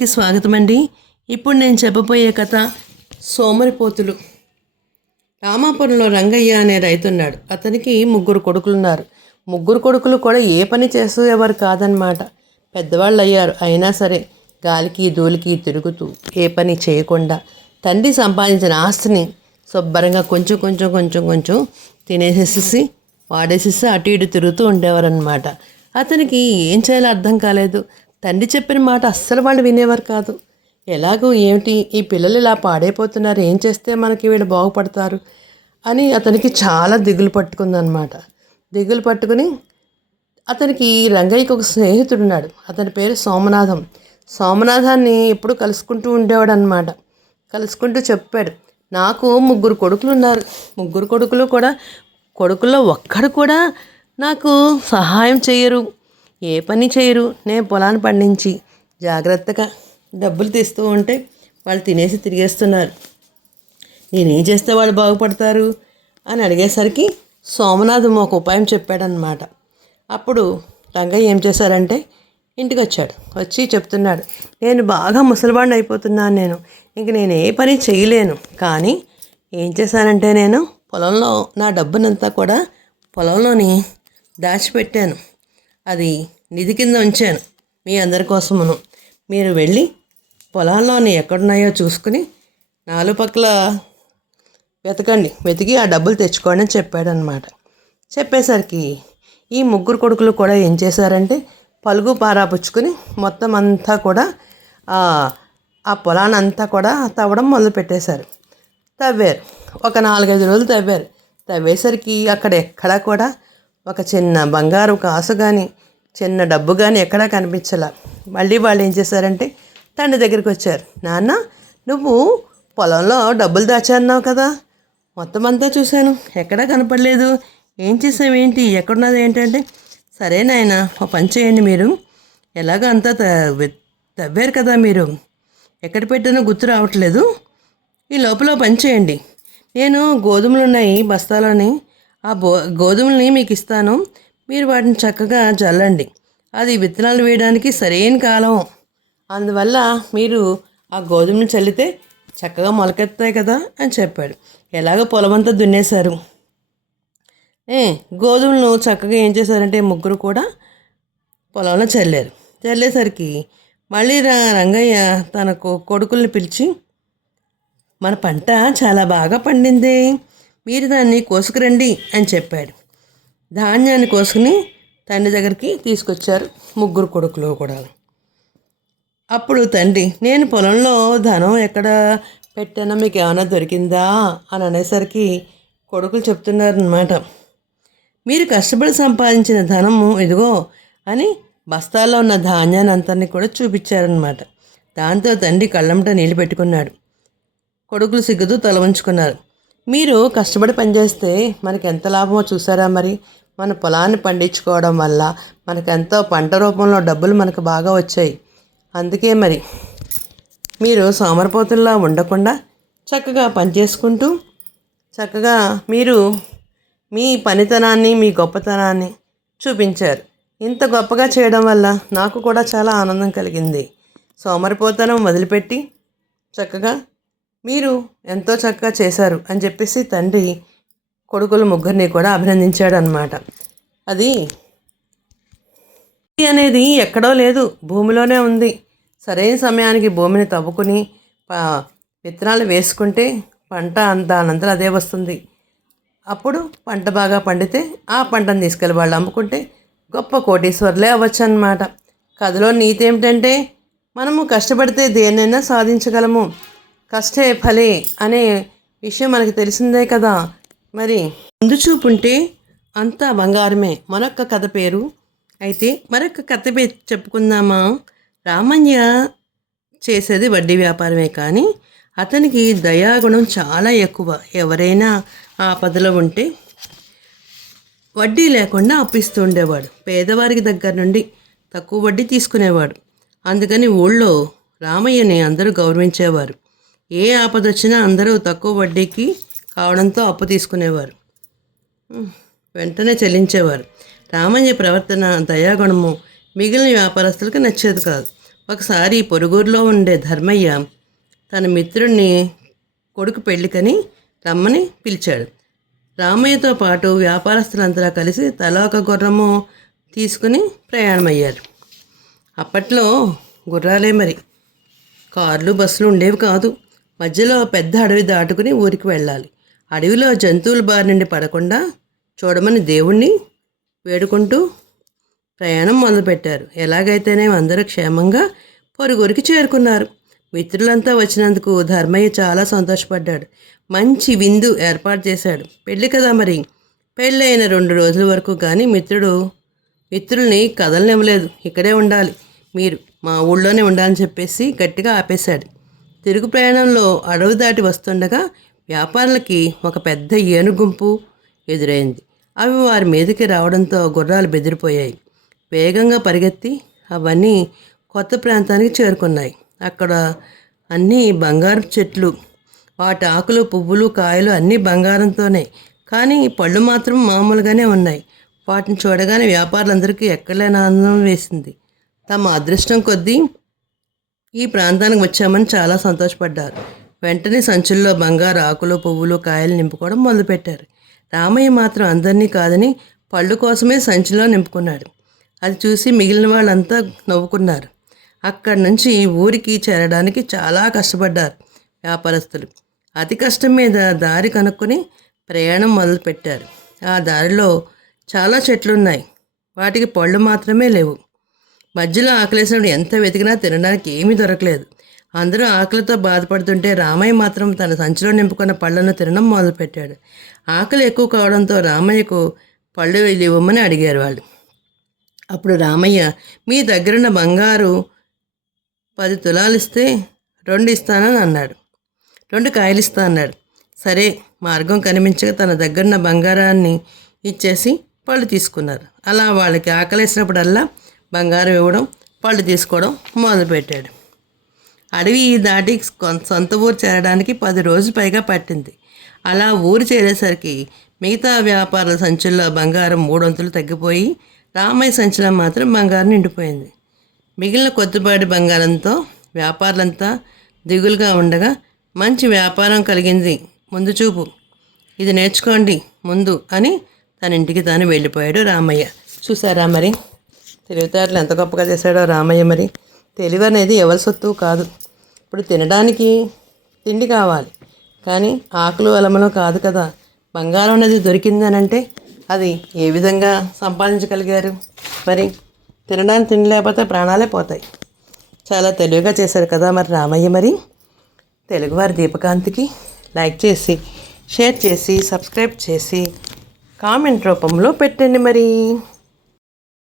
కి స్వాగతం అండి ఇప్పుడు నేను చెప్పబోయే కథ సోమరిపోతులు. రామాపురంలో రంగయ్య అనే రైతున్నాడు. అతనికి ముగ్గురు కొడుకులున్నారు. ముగ్గురు కొడుకులు కూడా ఏ పని చేసేవారు కాదనమాట పెద్దవాళ్ళు అయ్యారు అయినా సరే గాలికి ధూళికి తిరుగుతూ ఏ పని చేయకుండా తండ్రి సంపాదించిన ఆస్తిని శుభ్రంగా కొంచెం కొంచెం కొంచెం కొంచెం తినేసేసి వాడేసేసి అటు ఇటు తిరుగుతూ ఉండేవారనమాట అతనికి ఏం చేయాలో అర్థం కాలేదు. తండ్రి చెప్పిన మాట అస్సలు వాళ్ళు వినేవారు కాదు. ఎలాగో ఏమిటి ఈ పిల్లలు ఇలా పాడైపోతున్నారు ఏం చేస్తే మనకి వీళ్ళు బాగుపడతారు అని అతనికి చాలా దిగులు పట్టుకుందనమాట దిగులు పట్టుకుని అతనికి రంగయ్యకి ఒక స్నేహితుడు ఉన్నాడు అతని పేరు సోమనాథం. సోమనాథాన్ని ఎప్పుడు కలుసుకుంటూ ఉండేవాడు అనమాట కలుసుకుంటూ చెప్పాడు నాకు ముగ్గురు కొడుకులు ఉన్నారు. ముగ్గురు కొడుకులు కూడా కొడుకుల్లో ఒక్కడు కూడా నాకు సహాయం చేయరు ఏ పని చేయరు. నేను పొలాన్ని పండించి జాగ్రత్తగా డబ్బులు తీస్తూ ఉంటే వాళ్ళు తినేసి తిరిగేస్తున్నారు. నేనేం చేస్తే వాళ్ళు బాగుపడతారు? అని అడిగేసరికి సోమనాథం ఒక ఉపాయం చెప్పాడనమాట అప్పుడు రంగయ్య ఏం చేశారంటే ఇంటికి వచ్చాడు వచ్చి చెప్తున్నాడు నేను బాగా ముసలివాడిని అయిపోతున్నాను నేను. ఇంక నేను ఏ పని చేయలేను. కానీ ఏం చేశానంటే నేను పొలంలో నా డబ్బునంతా కూడా పొలంలోని దాచిపెట్టాను. అది నిధి కింద ఉంచాను. మీ అందరి కోసమును. మీరు వెళ్ళి పొలాల్లోని ఎక్కడున్నాయో చూసుకుని నాలుగు పక్కల వెతకండి. వెతికి ఆ డబ్బులు తెచ్చుకోండి అని చెప్పాడనమాట చెప్పేసరికి ఈ ముగ్గురు కొడుకులు కూడా ఏం చేశారంటే పలుగు పారాపుచ్చుకుని మొత్తం అంతా కూడా ఆ పొలాన్ని అంతా కూడా తవ్వడం మొదలు పెట్టేశారు. తవ్వారు. ఒక నాలుగైదు రోజులు తవ్వారు. తవ్వేసరికి అక్కడ ఎక్కడా కూడా ఒక చిన్న బంగారు కాసు కానీ చిన్న డబ్బు కానీ ఎక్కడా కనిపించలా. మళ్ళీ వాళ్ళు ఏం చేశారంటే తండ్రి దగ్గరికి వచ్చారు. నాన్న నువ్వు పొలంలో డబ్బులు దాచేన్నావు కదా. మొత్తం అంతా చూశాను. ఎక్కడా కనపడలేదు. ఏం చేసావు ఏంటి ఎక్కడున్నది ఏంటంటే సరే నాయన ఒక పని చేయండి మీరు. ఎలాగ అంతా తవ్వారు కదా మీరు. ఎక్కడ పెట్టానో గుర్తు రావట్లేదు. ఈ లోపల పని చేయండి. నేను గోధుమలు ఉన్నాయి బస్తాలోని. ఆ బో గోధుమల్ని మీకు ఇస్తాను. మీరు వాటిని చక్కగా జల్లండి. అది విత్తనాలు వేయడానికి సరైన కాలం. అందువల్ల మీరు ఆ గోధుమని చల్లితే చక్కగా మొలకెత్తాయి కదా అని చెప్పాడు. ఎలాగో పొలమంతా దున్నేశారు. ఏ గోధుమలను చక్కగా ఏం చేశారంటే ముగ్గురు కూడా పొలంలో చల్లారు. చల్లేసరికి మళ్ళీ రా రంగయ్య తన కొడుకుల్ని పిలిచి మన పంట చాలా బాగా పండింది. మీరు దాన్ని కోసుకురండి అని చెప్పాడు. ధాన్యాన్ని కోసుకుని తండ్రి దగ్గరికి తీసుకొచ్చారు ముగ్గురు కొడుకులు కూడా. అప్పుడు తండ్రి నేను పొలంలో ధనం ఎక్కడ పెట్టానో మీకు ఏమైనా దొరికిందా? అని అనేసరికి కొడుకులు చెప్తున్నారనమాట మీరు కష్టపడి సంపాదించిన ధనము ఇదిగో అని బస్తాల్లో ఉన్న ధాన్యాన్ని అంతని కూడా చూపించారనమాట దాంతో తండ్రి కళ్ళంట నీళ్ళు పెట్టుకున్నాడు. కొడుకులు సిగ్గుతూ తల ఉంచుకున్నారు మీరు కష్టపడి పనిచేస్తే మనకి ఎంత లాభమో చూసారా మరి? మన పొలాన్ని పండించుకోవడం వల్ల మనకు ఎంతో పంట రూపంలో డబ్బులు మనకు బాగా వచ్చాయి. అందుకే మరి మీరు సోమరిపోతుల్లా ఉండకుండా చక్కగా పనిచేసుకుంటూ చక్కగా మీరు మీ పనితనాన్ని మీ గొప్పతనాన్ని చూపించారు. ఇంత గొప్పగా చేయడం వల్ల నాకు కూడా చాలా ఆనందం కలిగింది. సోమరిపోతనం వదిలిపెట్టి చక్కగా మీరు ఎంతో చక్కగా చేశారు అని చెప్పేసి తండ్రి కొడుకులు ముగ్గురిని కూడా అభినందించాడనమాట అది అనేది ఎక్కడో లేదు భూమిలోనే ఉంది. సరైన సమయానికి భూమిని తవ్వుకుని విత్తనాలు వేసుకుంటే పంట అంత అనంతరం అదే వస్తుంది. అప్పుడు పంట బాగా పండితే ఆ పంటను తీసుకెళ్ళి వాళ్ళు అమ్ముకుంటే గొప్ప కోటీశ్వర్లే అవ్వచ్చు అన్నమాట కథలో నీతి ఏమిటంటే మనము కష్టపడితే దేన్నైనా సాధించగలము. కష్టే ఫలే అనే విషయం మనకు తెలిసిందే కదా. మరి ముందు చూపుంటే అంతా బంగారమే. మరొక కథ పేరు. అయితే మరొక కథ పేరు చెప్పుకుందామా? రామయ్య చేసేది వడ్డీ వ్యాపారమే కానీ అతనికి దయాగుణం చాలా ఎక్కువ. ఎవరైనా ఆపదలో ఉంటే వడ్డీ లేకుండా అప్పిస్తూ ఉండేవాడు. పేదవారికి దగ్గర నుండి తక్కువ వడ్డీ తీసుకునేవాడు. అందుకని ఊళ్ళో రామయ్యని అందరూ గౌరవించేవారు. ఏ ఆపద వచ్చినా అందరూ తక్కువ వడ్డీకి కావడంతో అప్పు తీసుకునేవారు. వెంటనే చెల్లించేవారు. రామయ్య ప్రవర్తన దయాగుణము మిగిలిన వ్యాపారస్తులకు నచ్చేది కాదు. ఒకసారి పొరుగురులో ఉండే ధర్మయ్య తన మిత్రుడిని కొడుకు పెళ్ళికని రమ్మని పిలిచాడు. రామయ్యతో పాటు వ్యాపారస్తులంతా కలిసి తలా ఒక గుర్రము తీసుకుని ప్రయాణమయ్యారు. అప్పట్లో గుర్రాలే మరి. కార్లు బస్సులు ఉండేవి కాదు. మధ్యలో పెద్ద అడవి దాటుకుని ఊరికి వెళ్ళాలి. అడవిలో జంతువుల బారి నుండి పడకుండా చూడమని దేవుణ్ణి వేడుకుంటూ ప్రయాణం మొదలుపెట్టారు. ఎలాగైతేనే అందరూ క్షేమంగా పొరుగురికి చేరుకున్నారు. మిత్రులంతా వచ్చినందుకు ధర్మయ్య చాలా సంతోషపడ్డాడు. మంచి విందు ఏర్పాటు చేశాడు. పెళ్ళి కదా మరి. పెళ్ళైన రెండు రోజుల వరకు కానీ మిత్రుడు మిత్రుల్ని కదలనివ్వలేదు. ఇక్కడే ఉండాలి. మీరు మా ఊళ్ళోనే ఉండాలని చెప్పేసి గట్టిగా ఆపేశాడు. తిరుగు ప్రయాణంలో అడవి దాటి వస్తుండగా వ్యాపారులకి ఒక పెద్ద ఏనుగుంపు ఎదురైంది. అవి వారి మీదకి రావడంతో గుర్రాలు బెదిరిపోయాయి. వేగంగా పరిగెత్తి అవన్నీ కొత్త ప్రాంతానికి చేరుకున్నాయి. అక్కడ అన్నీ బంగారు చెట్లు వాటి ఆకులు పువ్వులు కాయలు అన్నీ బంగారంతోనే. కానీ పళ్ళు మాత్రం మామూలుగానే ఉన్నాయి. వాటిని చూడగానే వ్యాపారులందరికీ ఎక్కడలేని ఆనందం వేసింది. తమ అదృష్టం కొద్దీ ఈ ప్రాంతానికి వచ్చామని చాలా సంతోషపడ్డారు. వెంటనే సంచుల్లో బంగారు ఆకులు పువ్వులు కాయలు నింపుకోవడం మొదలుపెట్టారు. రామయ్య మాత్రం అందరినీ కాదని పళ్ళు కోసమే సంచిలో నింపుకున్నాడు. అది చూసి మిగిలిన వాళ్ళంతా నవ్వుకున్నారు. అక్కడి నుంచి ఊరికి చేరడానికి చాలా కష్టపడ్డారు వ్యాపారస్తులు. అతి కష్టం మీద దారి కనుక్కొని ప్రయాణం మొదలుపెట్టారు. ఆ దారిలో చాలా చెట్లు ఉన్నాయి వాటికి పళ్ళు మాత్రమే లేవు. మధ్యలో ఆకలేసినప్పుడు ఎంత వెతికినా తినడానికి ఏమీ దొరకలేదు. అందరూ ఆకలితో బాధపడుతుంటే రామయ్య మాత్రం తన సంచిలో నింపుకున్న పళ్ళను తినడం మొదలుపెట్టాడు. ఆకలి ఎక్కువ కావడంతో రామయ్యకు పళ్ళు వెళ్ళి ఇవ్వమని అడిగారు వాళ్ళు. అప్పుడు రామయ్య మీ దగ్గరున్న బంగారు పది తులాలు ఇస్తే రెండు ఇస్తానని అన్నాడు. రెండు కాయలు ఇస్తా అన్నాడు. సరే మార్గం కనిపించక తన దగ్గరున్న బంగారాన్ని ఇచ్చేసి పళ్ళు తీసుకున్నారు. అలా వాళ్ళకి ఆకలేసినప్పుడల్లా బంగారం ఇవ్వడం పళ్ళు తీసుకోవడం మొదలుపెట్టాడు. అడవి దాటి కొన్- సొంత ఊరు చేరడానికి పది రోజులు పైగా పట్టింది. అలా ఊరు చేరేసరికి మిగతా వ్యాపారుల సంచుల్లో బంగారం మూడొంతులు తగ్గిపోయి రామయ్య సంచులో మాత్రం బంగారం నిండిపోయింది. మిగిలిన కొద్దిపాటి బంగారంతో వ్యాపారులంతా దిగులుగా ఉండగా మంచి వ్యాపారం కలిగింది. ముందు చూపు. ఇది నేర్చుకోండి ముందు అని తన ఇంటికి తాను వెళ్ళిపోయాడు రామయ్య. చూసారా మరి? తెలివితేటలు ఎంత గొప్పగా చేశాడో రామయ్య మరి. తెలివి అనేది ఎవరి సొత్తు కాదు. ఇప్పుడు తినడానికి తిండి కావాలి. కానీ ఆకులు అలమలు కాదు కదా. బంగారం అనేది దొరికింది అని అంటే అది ఏ విధంగా సంపాదించగలిగారు? మరి తినడానికి తిండి లేకపోతే ప్రాణాలే పోతాయి. చాలా తెలివిగా చేశారు కదా మరి రామయ్య మరి. తెలుగువారి దీపకాంతికి లైక్ చేసి షేర్ చేసి సబ్స్క్రైబ్ చేసి కామెంట్ రూపంలో పెట్టండి మరి.